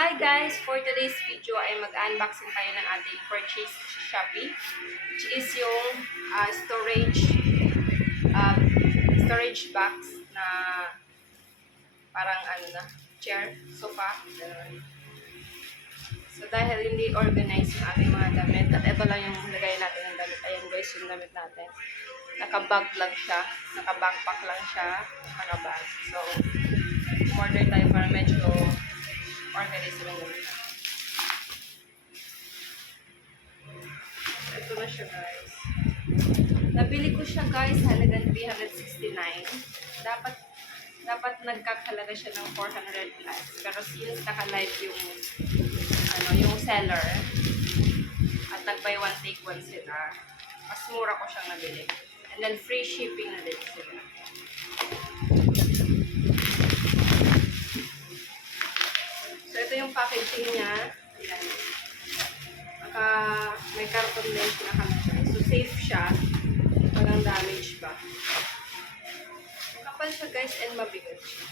Hi guys! For today's video ay mag-unboxing tayo ng ating purchase sa Shopee, which is yung storage box na parang chair, sofa. So dahil hindi organized yung ating mga damit, at ito lang yung lagay natin ng damit. Ayan guys, yung damit natin. Naka-bag lang siya, naka-backpack lang siya, naka-bag. So, order tayo para medyo organized lang yun. Ito na siya guys. Nabili ko siya guys, halagang 369. Dapat nagkakalaga siya ng 400 plus. Pero since naka-live yung seller, at nag-buy one take one sila, mas mura ko siyang nabili. And then free shipping na din sila. So ito yung packaging niya. Ayan. May carton din na kami siya. So safe siya. Walang damage ba. Kapal siya guys and mabigat siya.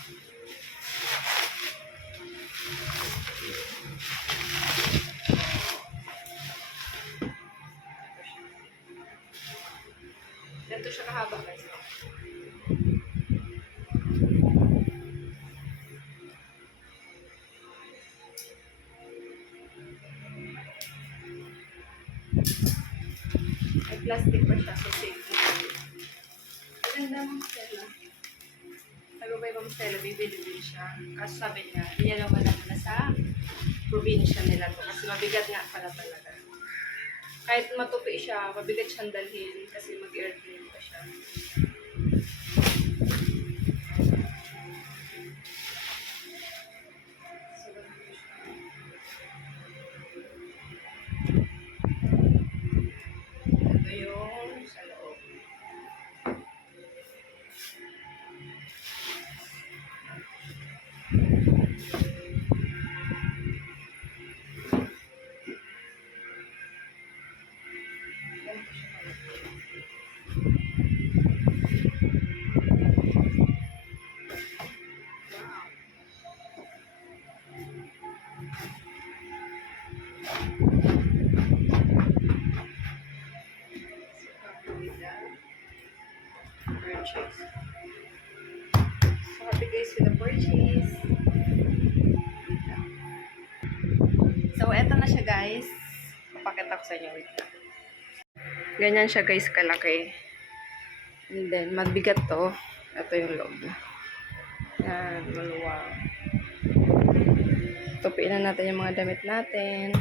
Ganito siya kahaba guys. May plastic pa siya, so safe na. Maganda mong Stella. Sabi ko kay Ma'am Stella, bibili din siya. Kaso sabi niya, iyan naman na sa probinsya nila to. Kasi mabigat nga pala talaga. Kahit matupi siya, mabigat siyang dalhin kasi mag-airplane pa siya. Ito yung sa loob. Purchase. So happy guys with the purchase. So eto na siya guys. Papakita ko sa inyo. Wait lang. Ganyan siya guys kalaki. And then magbigat to. Ito yung loob. Yan, maluwang. Tupiin na natin yung mga damit natin.